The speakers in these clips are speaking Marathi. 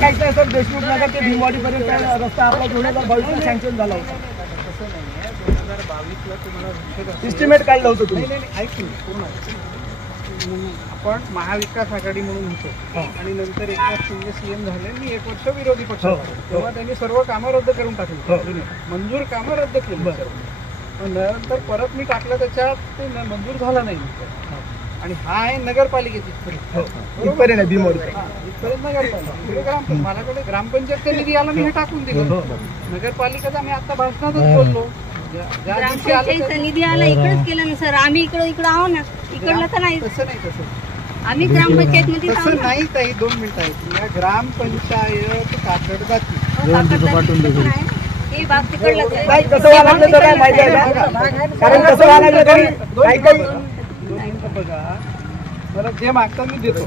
काहीच नाही सर, देशमुख नगर ते भीमवाडी पर्यंत रस्ता आपला 2022 सँक्शन झाला होता. 2022ला तुम्हाला एस्टिमेट काढलं होतं तुम्ही. नाही ऐकून पूर्ण आपण महाविकास आघाडी म्हणून होतो आणि नंतर एकनाथ शिंदे सीएम झाले, मी 1 वर्ष विरोधी पक्षात तेव्हा त्यांनी सर्व कामं रद्द करून टाकली, मंजूर कामं रद्द केली. नंतर परत मी टाकलं त्याच्यात, ते मंजूर झालं नाही. आणि हा आहे नगरपालिकेची इथपर्यंत भीमवाडी इथपर्यंत नगरपालिका. माझ्याकडे ग्रामपंचायतचा निधी आला, मी हे टाकून दिलं. नगरपालिकेचा मी आता भाषणातच बोललो, ग्रामपंचायतचा निधी आला इकडेच केलं ना सर. आम्ही इकडं आहो ना, इकडलं तर नाही. तसं नाही, तसं आम्ही ग्रामपंचायत मध्ये तसं नाही ताई. 2 मिनिटं आहेत. या ग्रामपंचायत काकडगाती हे भाग तिकडलाच आहे. नाही कसं व्हायला लागलं तर काय माहिती आहे का? कारण कसं व्हायला लागलं तरी काही बघा, मला जे मागतात मी देतो.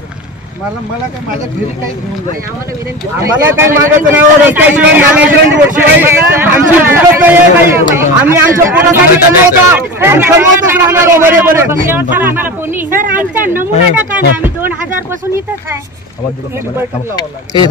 मला काय माझ्या घरी काही घेऊन जाईल, आम्हाला काही मागायचं नाही. रस्त्याशिवाय मॅनेजमेंट रोडशिवाय आमची भूकच नाही आहे काही. आम्ही आमच्या पोटासाठी कमवतो आणि कमवतच राहणार वगैरे. सर आमचा नमुना दाखवा ना, आम्ही 2000 पासून इथंच आहे. बैठक लावावं लागेल.